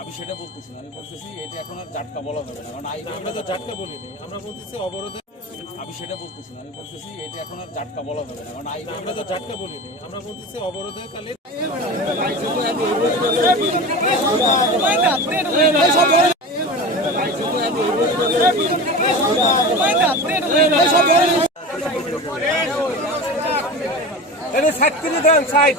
আমি সেটা বলতেছি না, আমি বলতেছি এটা এখন আর ঝাটকা বলা যাবে না, কারণ আমরা তো ঝাটকা বলিনি, আমরা বলতেছি অবরোধে। আমি সেটা বলতেছি না, আমি বলতেছি এটা এখন আর ঝাটকা বলা যাবে না, কারণ আমরা তো ঝাটকা বলিনি, আমরা বলতেছি অবরোধের কালে সাইড